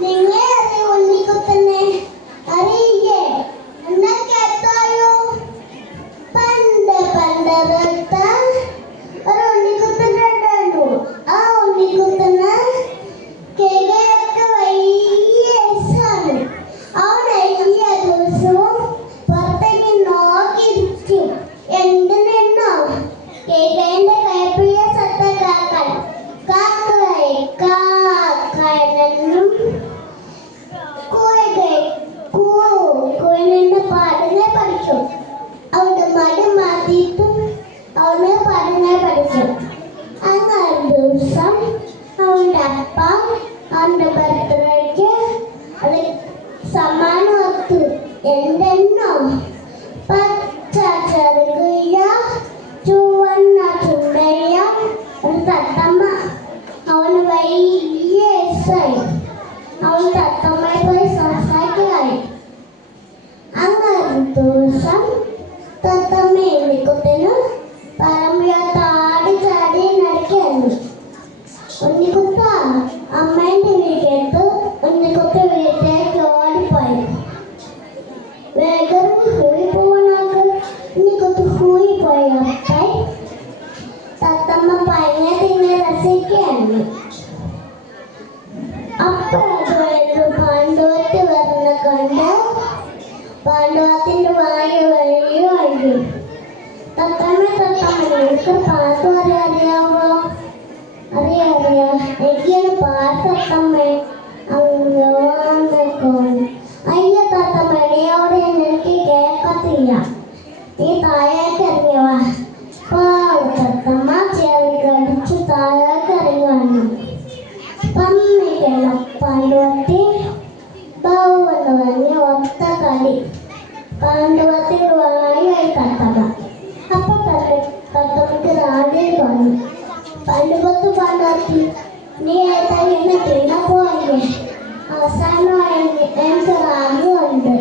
നിങ്ങളെ ഉണ്ണിക്കുട്ടനെ അറിയില്ലേ? എന്നാ കേട്ടായോ? പണ്ട് പണ്ടൊരടുത്ത ഒരു ഉണ്ണിക്കുട്ടനുണ്ടായിരുന്നു. ആ ഉണ്ണിക്കുട്ടന് കേൾക്കാനൊക്കെ വലിയ രസമാണ്. അവൻ എല്ലാ ദിവസവും പുറത്തേക്ക് നോക്കിയിരിക്കും. എന്തിനെന്നോ കേൾക്കേണ്ട കൈപ്പിടിയ സത്തം കാക്കാൻ കാക്കാനും കോഴിനെ പാടുന്നേ പഠിച്ചു. അവന്റെ മടി മാറ്റിയിട്ടും അവന് പാടുന്നേ പഠിച്ചു. അങ്ങനെ ഒരു ദിവസം അവന്റെ അപ്പ അവന്റെ ബർത്ത്ഡേക്ക് അത് സമ്മാനം ഓർത്തു. എന്തെന്നോ പച്ച ചെറുകിഴ ചുവന്ന ചുണ്ടയ ഒരു തത്തമ്മ. അവന് വലിയ ഇഷ്ടമായി. അവൻ തത്തമ്മയെ പോയി സംസാരിക്കുകയായി. അങ്ങനെ ദിവസം തത്തമ്മ ഉണ്ണിക്കുട്ടന് പറമ്പിലത്താടി ചാടി നടക്കുകയായിരുന്നു. ഉണ്ണിക്കുട്ട അമ്മേന്റെ വീട്ടിലേക്ക് ഉണ്ണിക്കുട്ട വീട്ടിലേക്ക് ഓടിപ്പോയി. വേഗം ഹൂയി പോകണക്ക് ഉണ്ണിക്കുട്ട ഹൂയി പോയപ്പോൾ തത്തമ്മ പയ്യ തിന്നെ രസിക്കുകയായിരുന്നു. അപ്പോഴായിരുന്നു പാണ്ഡവത്ത് വരുന്ന കണ്ട് പാണ്ഡവത്തിന്റെ വായ വഴിയും തത്തമ്മ നിനക്ക് പാട്ട് അറിയാമോ? അറിയാം. എനിക്കൊരു പാട്ട് തത്തമ്മേ. അയ്യോ തത്തമ്മ, നീയോടെ എനിക്ക് കേൾക്കത്തില്ല. നീ താഴേക്ക് ഇറങ്ങി വാ. തത്തമ്മ ചെറി കടിച്ച് താഴേക്ക് ഇറങ്ങി വന്നു. പമ്മിക്കണം പാണ്ഡവത്തി ബാവെന്ന് പറഞ്ഞ് ഒത്ത കളി. പാണ്ഡവത്തിൽ വായുവായി തത്തമ്മ. അപ്പൊ തത്തമ്മക്ക് ആദ്യം തോന്നി, പാണ്ഡവത്ത് പാണ്ഡവത്തി നീ ഏതാ എന്നെ തിന്നാൻ പോയില്ലേ? അവസാനമായി എനിക്ക് റാഗുണ്ട്.